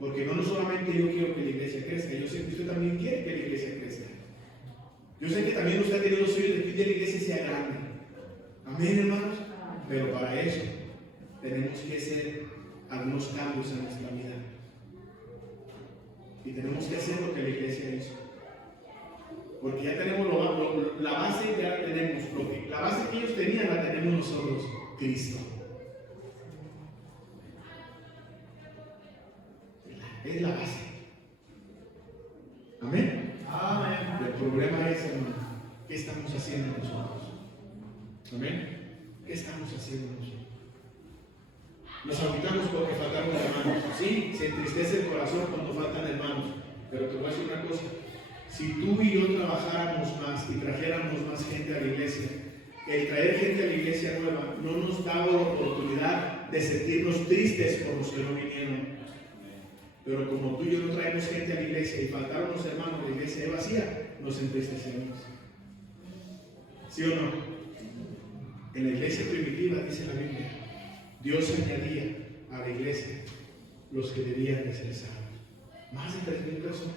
porque no solamente yo quiero que la iglesia crezca, yo sé que usted también quiere que la iglesia crezca. Yo sé que también usted ha tenido los sueños de que la iglesia sea grande. Amén, hermanos. Pero para eso tenemos que hacer algunos cambios en nuestra vida. Y tenemos que hacer lo que la iglesia hizo. Porque ya tenemos la base, ya la tenemos. La base que ellos tenían la tenemos nosotros, Cristo. Es la base. Amén. Amén. El problema es, hermano, ¿qué estamos haciendo nosotros? Amén. ¿Qué estamos haciendo nosotros? Nos agitamos porque faltaron hermanos. Sí, se entristece el corazón cuando faltan hermanos. Pero te voy a decir una cosa. Si tú y yo trabajáramos más y trajéramos más gente a la iglesia, el traer gente a la iglesia nueva no nos daba la oportunidad de sentirnos tristes por los que no vinieron. Pero como tú y yo no traemos gente a la iglesia y faltaron los hermanos, la iglesia es vacía, nos entristecemos. ¿Sí o no? En la iglesia primitiva, dice la Biblia, Dios añadía a la iglesia los que debían de ser salvos. Más de 3,000 personas.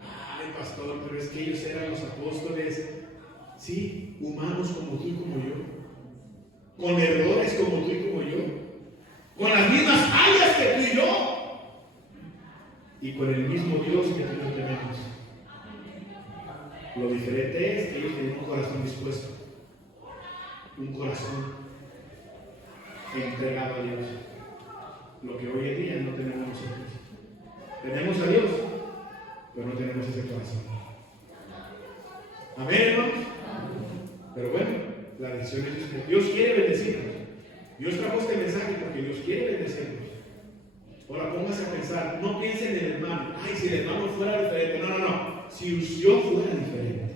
Ay, pastor, pero es que ellos eran los apóstoles, sí, humanos como tú y como yo, con errores como tú y como yo, con las mismas fallas que tú y yo, y con el mismo Dios que tú y yo tenemos. Lo diferente es que ellos tienen un corazón dispuesto, un corazón entregado a Dios. Lo que hoy en día no tenemos nosotros. Tenemos a Dios, pero no tenemos ese corazón. Amén, hermanos. Pero bueno, la decisión es que Dios quiere bendecirnos. Dios trajo este mensaje porque Dios quiere bendecirnos. Ahora póngase a pensar, no piensen en el hermano. Ay, si el hermano fuera diferente. No, no, no. Si yo fuera diferente.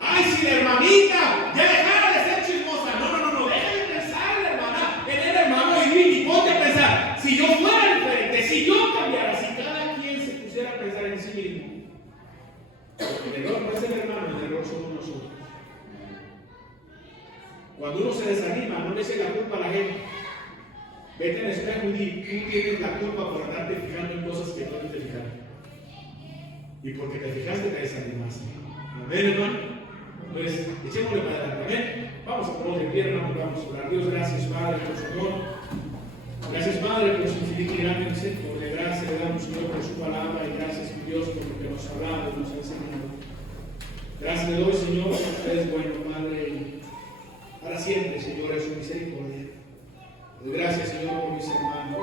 Ay, si la hermanita ya dejara de ser chismosa. No, no, no, no. Deja de pensar en la hermana, en el hermano y ponte a pensar. Si yo fuera diferente, si yo cambiara, si cada quien se pusiera a pensar en sí mismo. El error no es el hermano, el error somos nosotros. Cuando uno se desanima, no le eche la culpa a la gente. Vete al espejo y di, tú tienes la culpa por andarte fijando en cosas que no te fijaste. Y porque te fijaste, te desanimaste. Amén, hermano. Entonces, echémosle para adelante. Amén. Vamos a ponernos de pie, hermano. Vamos a orar. Dios, gracias, Padre, por su amor. Gracias, Padre, por su infinito y grande misericordia. Gracias, le damos, Señor, por su palabra. Y gracias, Dios, por lo que nos ha hablado y nos ha enseñado. Gracias le doy, Señor, porque usted es bueno, Padre. Y para siempre, Señor, es su misericordia. Gracias, Señor, por mis hermanos.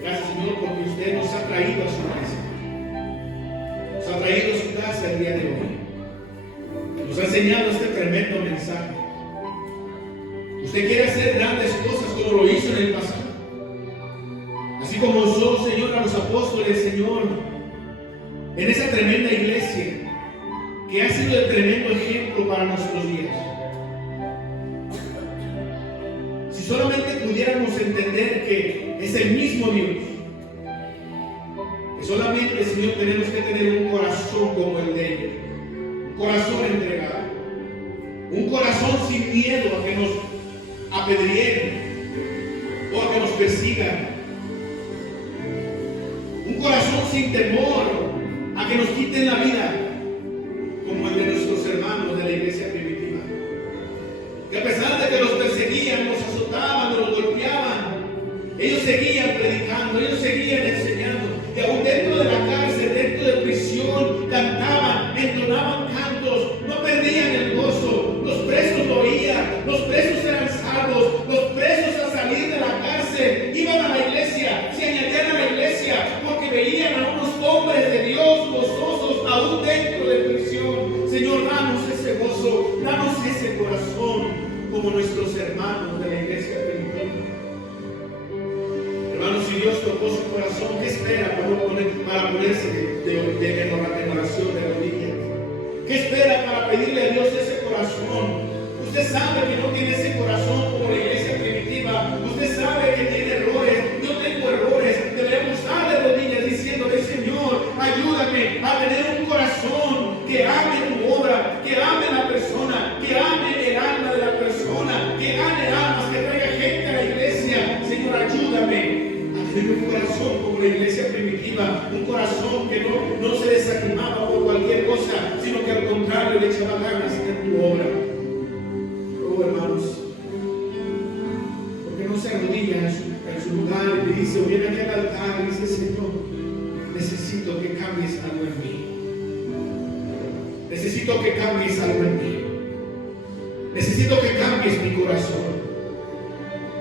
Gracias, Señor, porque usted nos ha traído a su casa. Nos ha traído a su casa el día de hoy. Nos ha enseñado este tremendo mensaje. Usted quiere hacer grandes cosas como lo hizo en el pasado. Así como usó, Señor, a los apóstoles, Señor, en esa tremenda iglesia que ha sido el tremendo ejemplo para nuestros días. Si solamente pudiéramos entender que es el mismo Dios, que solamente, Señor, tenemos que tener un corazón como el de ellos, un corazón entregado, un corazón sin miedo a que nos apedreen o a que nos persigan, un corazón sin temor a que nos quiten la vida, como el de nuestros hermanos de la iglesia primitiva, que a pesar de que los perseguían, los azotaban, los golpeaban, ellos seguían predicando, ellos seguían enseñando, y aún dentro de la cárcel, dentro de prisión, cantaban, entonaban cantos, no perdían el gozo. Los presos lo oían, los presos eran salvos, los presos al salir de la cárcel iban a la iglesia, se añadían a la iglesia porque veían a unos hombres de Dios gozosos aún dentro de prisión. Señor, danos ese gozo, danos ese corazón como nuestros hermanos de la iglesia primitiva. Hermanos, si Dios tocó su corazón, ¿qué espera para ponerse en oración de rodillas? ¿Qué espera para pedirle a Dios ese corazón? Usted sabe que no tiene ese corazón como la iglesia primitiva. Usted sabe que tiene errores. Yo tengo errores. Debemos estar de rodillas diciéndole: Señor, ayúdame a tener un corazón que ame tu obra, que ame la persona, que ame el alma de la persona, que gane almas, que traiga gente a la iglesia. Señor, ayúdame a tener un corazón como la iglesia primitiva, un corazón que no se desanimaba por cualquier cosa, sino que al contrario le echaba ganas en tu obra. Oh, hermanos, porque no se arrodilla en su lugar y le dice, o viene aquí al altar y dice: Señor, necesito que cambies algo en mí. Necesito que cambies algo en mí. Necesito que cambies mi corazón.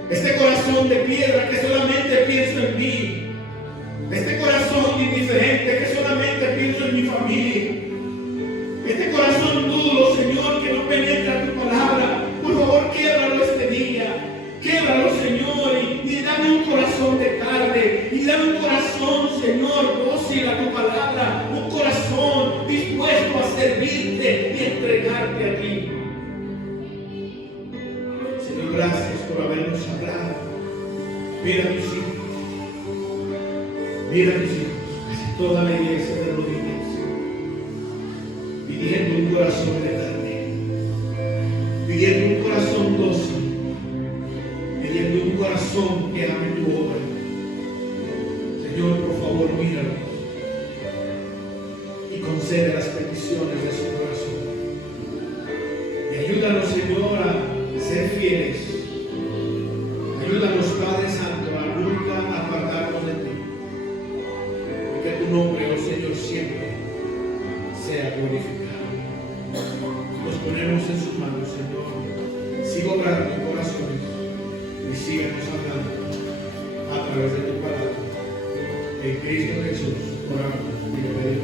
Este corazón de piedra que solamente pienso en mí. Este corazón indiferente que solamente pienso en mi familia. Este corazón duro, Señor, que no penetra tu palabra. Por favor, quiebralo este día. Quiebralo, Señor, y dame un corazón de carne. Y dame un corazón, Señor, dócil a tu palabra. Un corazón dispuesto a servirte y entregarte a ti. Señor, gracias por habernos hablado. Mira a tus hijos. Mira a tus hijos. Casi toda la iglesia de rodillas, pidiendo un corazón de carne, pidiendo un corazón dócil, pidiendo un corazón que ame tu obra. Señor, por favor, míralos y concede las peticiones de su corazón. Y ayúdanos, Señor, a ser fieles. Ayúdanos, Padre Santo, a nunca apartarnos de ti. Y que tu nombre, oh Señor, siempre sea glorificado. Nos ponemos en sus manos, Señor. Siga obrando en corazones y síguenos hablando a través de tu palabra. En Cristo Jesús oramos y le pedimos.